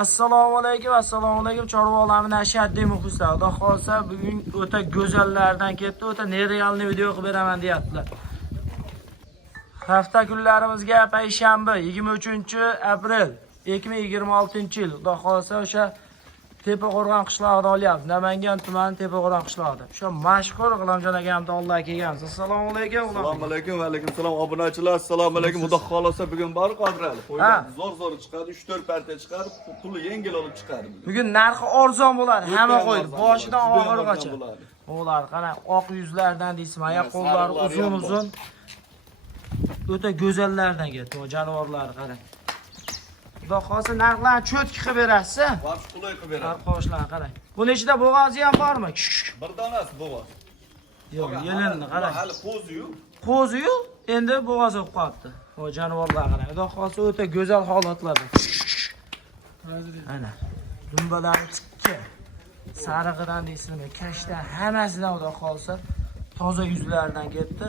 Assalomu alaykum chorvalarning ashaddiy muxlislar. Xudo xolsa bugun o'ta go'zallardan ketdi, o'ta nerealni video qilib beraman deyaptilar. Hafta kunlarimizga payshanba 23-aprel 2026-yil. Xudo xolsa o'sha Tepaqo'rg'on qishlog'ida olyapmiz. Namangan tumani Tepaqo'rg'on qishlog'ida. O'sha mashhur G'ilamjon akamni Alloh kelganmiz. Assalomu alaykum. Assalomu alaykum va alaykum assalom obunachilar. Assalomu alaykum. Xudo xolasa bugun bor Qodirali. Zo'r chiqadi, 3-4 parta chiqarib, puli yengil olib chiqarib. Bugun narxi arzon bo'ladi, hamma qo'ydi. Boshidan oxirigacha. Ular qana oq yuzlardan deysizmi, oyoq qo'llari uzun. O'ta go'zallardan ketdi o jonivorlar qarang. Xudo xolsa narxlarni cho'tki qilib berasiz. Bosh qulay qilib beradi. Qo'shlarni qarang. Buni ichida bo'g'ozi ham bormi? Bir donasi bo'g'oz. Yo'q, yelinni qarang. Hali qo'zi-yu. Qo'zi-yu, endi bo'g'oz bo'lib qolibdi. O jonivorlar qarang. Xudo xolsa o'ta go'zal holatlarda. Ana. Dumbalari tikka. Sarig'idan deysizmi, kashdan hammasidan Xudo xolsa toza yuzlardan ketdi.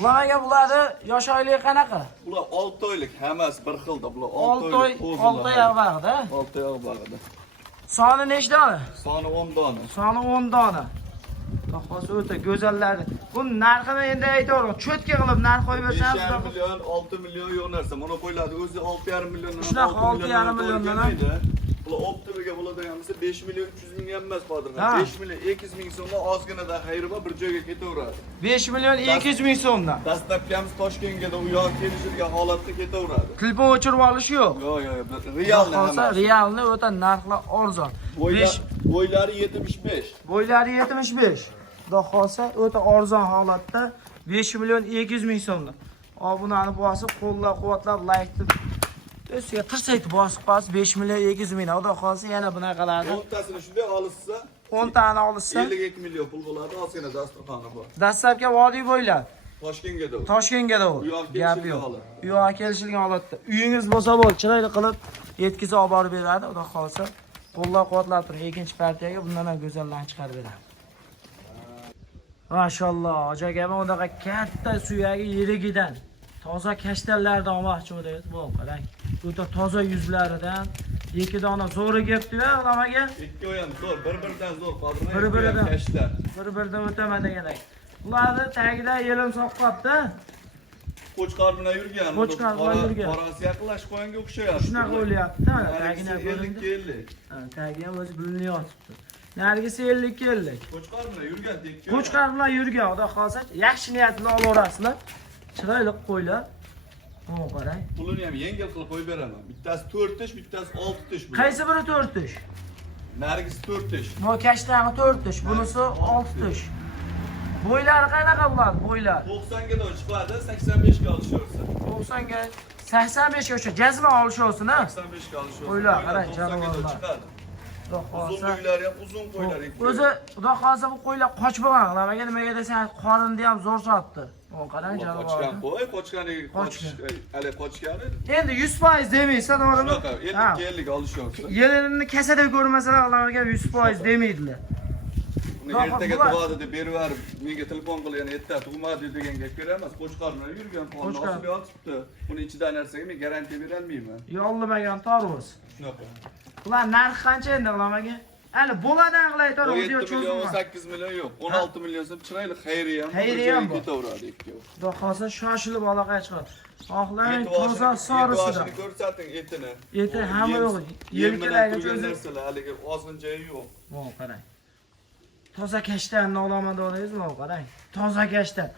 Ularga bularni yosh oylik qanaqa? Ular 6 oylik, hammasi bir xilda. Bular 6 oy, 6 oyoq bag'ida. 6 oyoq bag'ida. Soni nechta dona? Soni 10 dona. Soni 10 dona. Xo'sh, o'ta go'zallar. Bu narxini endi aytavering. Cho'tga qilib narx qo'yib bersangiz, 5 million, 6 million yo'q narsa. Mana qo'yiladi o'zi 6,5 milliondan. Shunaqa 6,5 milliondan. Bular optimiga bo'ladiganimizda 5 million 300 ming ham emas Qodirjon. 5 million 200 ming so'mdan ozginada xayri bor, bir joyga ketaveradi. 5 million 200 ming so'mdan. Dastlabkamiz Toshkentga u yoq kelishilgan holatda ketaveradi. Telefon o'chirib olish yo'q. Yo'q, realni hamma. Realni o'ta narxlar arzon. Bo'ylari 75. Bo'ylari 75. Xudo xolsa o'ta arzon holatda 5 million 200 ming so'mdan. Obunani bosib, qo'llab-quvvatlab, like O'siga tirsaytib bosib qolsa 5 million 200 ming. Xudo xolsa yana bunaqalarni 10 tasini shunday olishsa, 10 tani olishsa 52 million pul bo'ladi. Ozgina dasturxoni bor. Dastlabki vodiy bo'ylab Toshkentga u. Gap yo'q. U yoqqa kelishilgan holatda. Uyingiz bo'lsa bo'l, chiroyli qilib yetkazib olib borib beradi. Xudo xolsa qo'llab-quvvatlab turing. Ikkinchi partiyaga bundan ham go'zallarni chiqarib beradi. Mashalloh, ojagama unaqa katta suyagi yirigidan toza kashtallardan olmoqchi bo'laysiz. Bu qarang. O'ta toza yuzlaridan 2 dona zo'ri kelibdi-ku, nimaga? 2 ham zo'r, bir-biridan zo'r Qodirjon. Bir-biridan kashlar. Bir-biridan o'taman deganak. Ularni tagida yelim soqqabdi. Qo'chqor bilan yurgan. Qo'chqor bilan yurgan. Qorasi yaqinlashib qo'yanga o'xshayapti. Shunaqa o'ylayapti. Tagina 50. Tagi ham o'zi bilinyapti. Nargisi 50. Qo'chqor bilan yurgan dekka. Qo'chqor bilan yurgan, xudo xolsa yaxshi niyat bilan olaverasizlar. Chiroyli qo'ylar. O qarang. Pulini ham yengil qilib qo'yib beraman. Bittasi 4 tish, bittasi 6 tish. Qaysi biri 4 tish? Nargisi 4 tish. Bu kashtagi 4 tish, bunisi 6 tish. Bo'ylari qanaqa bo'ladi? Bo'ylar 90 ga chiqadi, 85 ga olishaversa. 90 ga 85 ga o'sha jazma olishaversin, ha? 85 ga olishaversa. Bo'ylar qarang, janovorlar. Xudo xolsa uzunliklari ham uzun qo'ylar. O'zi xudo xolsa bu qo'ylar qochib bo'lgan. Nimaga desang, qorinni ham zo'r sotdi. O qarang janovorlar. Qochgani. Endi 100% demaysan, to'g'rimi? Shunaqa 50 olishaversa. Yelinini kasada ko'rmasalar, ularga 100% demaydilar. Ertaga tug'adi deb berib, menga telefon qilib yana erta tug'madi degan gap kerak emas. Qo'chqor bilan yurgan, qonni osib yotibdi. Buni ichidan narsaga men garantiya bera olmayman. Yo'llamagan tarvuz. Shunaqa. Ular narxi qancha endi ularga? Hali bo'ladi aqlaytar, video 7 million 8 million yo'q. 16 million so'm chiroyli xayriyam. Xayriyam ketaveradi ikkovi. Xudo xolsa shoshilib aloqa chiqadi. Xohlang toza sorisida. Boshini ko'rsating etini. Eti hamma yo'q. Yelkalariga turgan narsalar haligi ozg'incha yo'q. Mana qarang. Toza kashtanni olaman deyapsizmi? Qarang. Toza kashtan.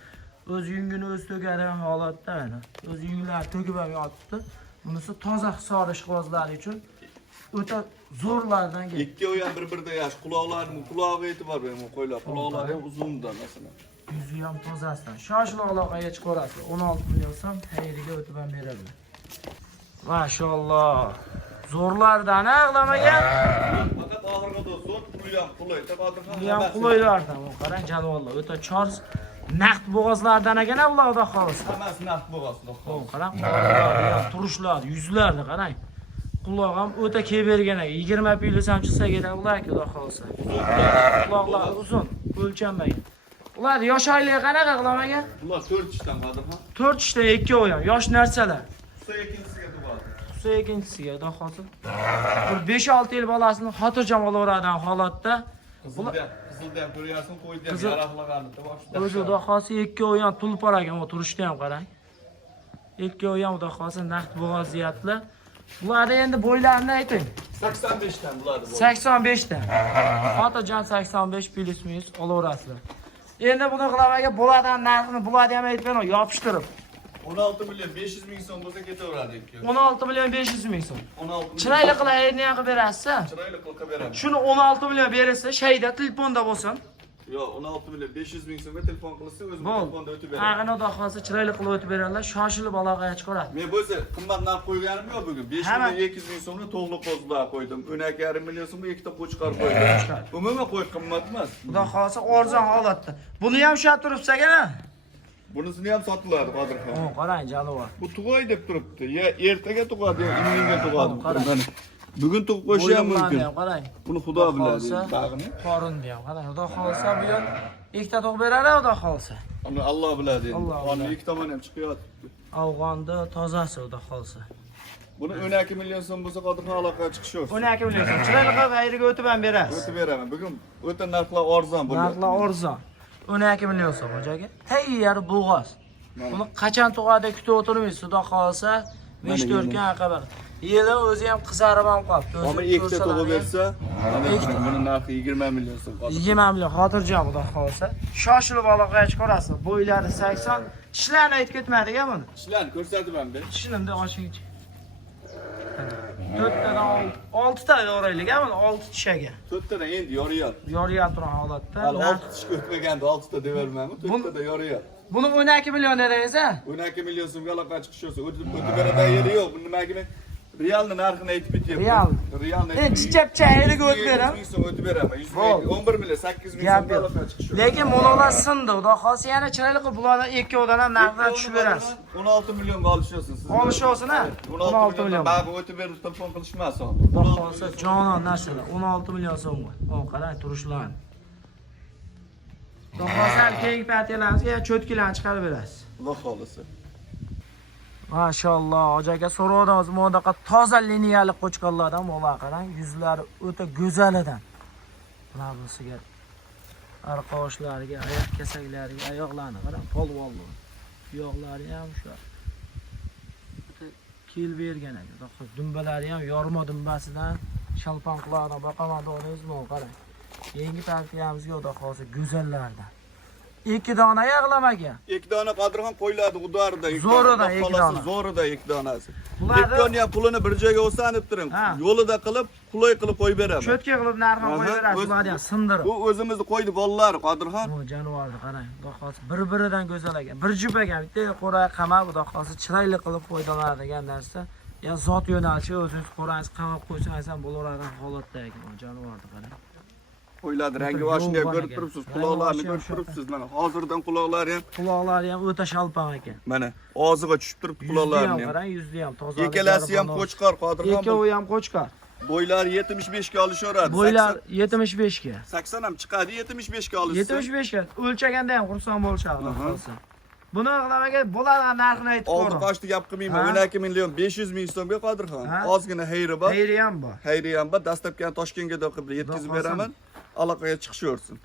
O'z yungini o'z to'gari holatda mana. O'z yunglari to'kib ham yotibdi. Bunisi toza sorish qog'ozlari uchun o'ta zo'rlardan keldi. Ikkovi ham bir-birida yaxshi. Qulog'iga e'tibor bering, qo'ylar. Quloqlari ham uzundan masalan. Yuzi ham tozasidan. Shoshli aloqaga chiqarasiz. 16 million so'm xayriga o'tib ham beradilar. Mashalloh. Zo'rlardan aqlamagan. Faqat oxirida zo'r, puli ham qulay. Puli ham qulaylardan. Qarang janovorlar, o'ta chors naqd bo'g'ozlardan ekan ular, xudo xolsa. Hammasi naqd bo'g'oz, xudo xolsa. Qarang, turishlar, yuzlarni qarang. Quloq ham o'ta kelbergan ekan. 20 plyus ham chiqsa kerak ular-ku, xudo xolsa. Quloqlar uzun, o'lchanmagan. Ular yosh oylik qanaqa qilamagan? Ular 4 ishdan Qodirjon. 4 ishdan ikkovi ham yosh narsalar. Ikkinchisiga tug'adi. tutsa ikkinchisiga, xudo xohlasa. Bir 5-6 yil bolasini xotirjam olaveradigan holatda. Qizilda ham ko'ryapsan, qo'ydi ham yaraqlaganida boshida. O'zi xudo xohlasa ikkovi ham tulpor ekan, o turishni ham qarang. Ikkovi ham xudo xohlasa naqd vaziyatlar. Bularni endi bo'ylarini ayting. 85 dan bularni. 85 dan. Xotirjam 85 plus minus olaverasizlar. Endi buni qilamaga bo'ladigan narxini bularni ham aytib beraman, yopishtirib. 16 milyon 500 ming so'm bo'lsa ketaveradi ikki. 16 milyon 500 ming so'm. 16 milyon. Chiroyli qilib qilib berasiz. Chiroyli qilib beraman. Shuni 16 million berasiz, shayda telefonda bo'lsin. Yo'q, 16 milyon 500 ming so'mga telefon qilsa o'zim telefonda o'tib beraman. Ag'ini xudo xohlasa chiroyli qilib o'tib beradilar, shoshilib aloqaga chiqaradi. Men bo'lsa qimmat narx qo'yganim yo'q bugun. 5 milyon 200 ming so'mni to'g'ri qo'zlar qo'ydim. 12,5 million so'mga ikkita qo'chqor qo'ydim. Umuman qo'y qimmat emas. Xudo xohlasa arzon holatda. Buni ham ushlab turibsiz-a? Bunisini ham sotiladi Qodirxon. O, qarang, janovar. Bu tug'ay deb turibdi. Ya ertaga tug'adi, yo indinga tug'adi. Mana bugun tug'ib qo'yish ham mumkin. Qarang. Buni Xudo biladi. Bag'ini. Qorinni ham qarang. Xudo xohlasa bugun ikkita tug'ib beradi, xudo xohlasa. Uni Alloh biladi. Alloh Qonni ikki tomon ham chiqyapti. Afg'onda tozasi, xudo xohlasa. Buni 12 million so'm bo'lsa Qodirxon aloqaga chiqishur. 12 million so'm. Chiroyli qilib ayriga o'tib ham berasiz. O'tib beraman. Bugun o'ta narxlar arzon bo'ladi. Narxlar arzon. 12 million so'm hojaga. Tayyor bo'g'oz. Buni qachon tug'adi kutib o'tirmaysiz, xudo xohlasa 5-4 kun aqaba. Yili o'zi ham qizarib ham qolibdi. Ammo ikkita tug'ib bersa, buni narxi 20 million so'm. 20 million xotirjam xudo xohlasa. Shoshilib aloqaga chiqarasiz. Bo'ylari 80. Tishlarni aytib ketmadik-a buni. Tishlarni ko'rsataman ben. Tishnimda ochingchi. 4tadan 6 ta yoraylik-a buni 6 tishaga. 4tadan endi yoriyapti. Yoriyapti turgan holatda. Hali 6 tish o'tmaganda 6 ta devermanmi? 4tada yoriyapti. Buni 12 million dedingiz-a? 12 million so'mga aloqaga chiqish olsa, o'tib beradigan yeri yo'q. Buni nimaga realni narxini aytib betyapman. Realni. Chichapcha ayriga o'tib beraman. 100 ming so'm o'tib beraman. 11 million 8 ming so'mga aloqaga chiqish olsa. Lekin monolar sindi, xudo xohlasa yana chiroyli qilib bulardan ikkovidan ham narxlar tushib berasiz. 16 millionga olishasiz siz. Olishasiz-a? 16 million. Ba'zi o'tib berib telefon qilishmasin. Xudo xohlasa jonon narsalar 16 million so'mga. O, qarang turishlarni. Xudo xohlasa keyingi partiyalarimizga cho'tkilarni chiqarib berasiz. Xudo xohlasa. Mashalloh, hojaga so'rovdimiz bunaqa toza liniyali qo'chqonlardan mo'la qarang, yuzlari o'ta go'zalidan. Bular bo'lsiga arqoshlariga, oyoq kasaklariga, oyoqlarini qarang, polvonlar. Tuyoqlari ham shu. Kel bergan ekan. Xudo dumbalari ham yorma dumbasidan, shalpanqlardan boqaman deysizmi, qarang. Yangi partiyamizga xudo xohlasa go'zallardan. 2 dona yig'lamaga. 2 dona Qodirxon qo'yiladi G'udarda. Zo'rida 2 dona. Zo'rida 2 donasi. Dehqon ham pulini bir joyga o'sanib turing. Yo'lida qilib, qulay qilib qo'yib beraman. Cho'tka qilib narxini qo'yib berasiz, ularni ham sindirib. Bu o'zimizni qo'ydi bolalar Qodirxon. Bu jonivorni qarang, xudo xohlasa bir-biridan go'zal ekan. Bir jup ekan, bitta qo'ray qamab, xudo xohlasa chiroyli qilib foydalanadigan narsa. Ya zot yo'nalishi o'zingiz qo'rangiz qamab qo'ysangiz ham bo'laveradigan holatda ekan, jonivorni qarang. Qo'yiladi, rangi boshini ko'rib turibsiz, quloqlarini ko'rib turibsiz. Mana hozirdan quloqlari ham o'ta shalpon ekan. Mana og'ziga tushib turibdi quloqlarini ham. Qarang, yuzni ham toza. Ikkalasi ham qo'chqor Qodirxon. Ikkovi ham qo'chqor. Bo'ylari 75 ga olishaveradi. Bo'ylar 75 ga. 80 ham chiqadi, 75 ga olishsa. 75 ga. O'lchaganda ham xursand bo'lishadi, xohlasa. Buni qilamaga bo'ladigan narxini aytib qo'ying. Oldi qochdi gap qilmayman. 12 million 500 ming so'mga Qodirxon. Ozgina hayri bor. Hayri ham bor. Hayri ham bor. Dastlabki Toshkentga doqib yetkazib beraman. Aloqaga chiqishaversin.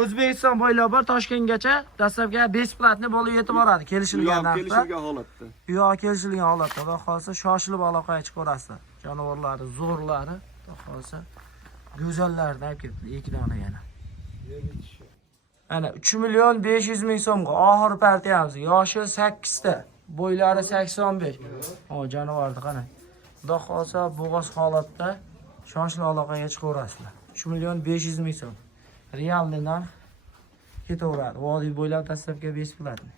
O'zbekiston bo'ylab bor Toshkentgacha dastlabki besplatni bo'lib yetib boradi, kelishilgan narxda. Kelishilgan holatda. Yo'q, kelishilgan holatda. Xudo xohlasa shoshilib aloqaga chiqarasizlar. Jonivorlari, zo'rlari, xudo xohlasa go'zallardan olib ketdi 2 dona yana. Ana 3 million 500 ming so'mga oxir partiyamiz. Yoshi 8 ta, bo'ylari 85. O, jonivorni qarang. Xudo xohlasa bo'g'oz holatda shoshilib aloqaga chiqarasizlar. 3 million 500 ming so'm. Realni narx ketaveradi. Vodiy bo'ylab dastlabki besplatni.